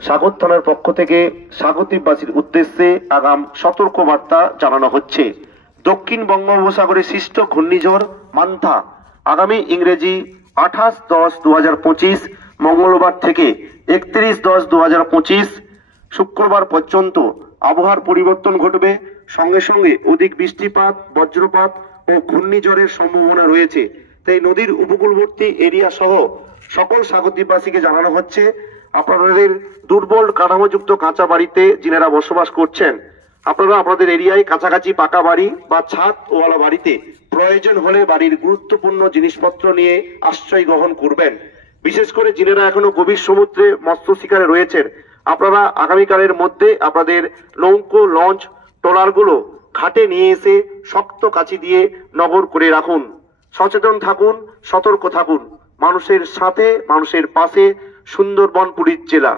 স্বাগত থানার পক্ষ থেকে স্বাগতিকবাসীর উদ্দেশ্যে আগাম সতর্ক বার্তা জানানো হচ্ছে। দক্ষিণ বঙ্গোপসাগরে সৃষ্ট ঘূর্ণিঝড় মান্থা আগামী ইংরেজি 28/10/2025 মঙ্গলবার থেকে 31/10/2025 শুক্রবার পর্যন্ত আবহাওয়ার পরিবর্তন ঘটবে। সঙ্গে সঙ্গে অধিক বৃষ্টিপাত, বজ্রপাত ও ঘূর্ণিঝড়ের সম্ভাবনা রয়েছে। তাই নদীর উপকূলবর্তী এরিয়া সহ সকল স্বাগতিকবাসীকে জানানো হচ্ছে, আপনাদের দুর্বল কাঠামোযুক্ত কাঁচা বাড়িতে যিনারা বসবাস করছেন, আপনারা আপনাদের এরিয়ায় কাছাকাছি পাকা বাড়ি বা ছাদ ওয়ালা বাড়িতে প্রয়োজন হলে বাড়ির গুরুত্বপূর্ণ জিনিসপত্র নিয়ে আশ্রয় গ্রহণ করবেন। বিশেষ করে যিনারা এখনো গভীর সমুদ্রে মৎস্য শিকারে রয়েছেন, আপনারা আগামীকালের মধ্যে আপনাদের নৌকো, লঞ্চ, ট্রলারগুলো ঘাটে নিয়ে এসে শক্ত কাছি দিয়ে নগর করে রাখুন। সচেতন থাকুন, সতর্ক থাকুন। মানুষের সাথে, মানুষের পাশে সুন্দরবন পুরী জেলা।